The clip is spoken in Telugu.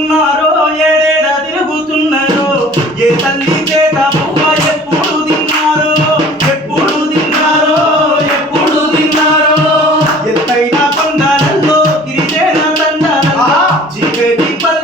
తిరుగుతున్నారో ఏడేడ తిరుగుతున్నారో ఏ తల్లి చేత ఎప్పుడు తిన్నారో ఎప్పుడు తిన్నారో ఎప్పుడు తిన్నారో. ఎత్తైన కొండలలో గిరిజన తండాల జిగడి పల్ల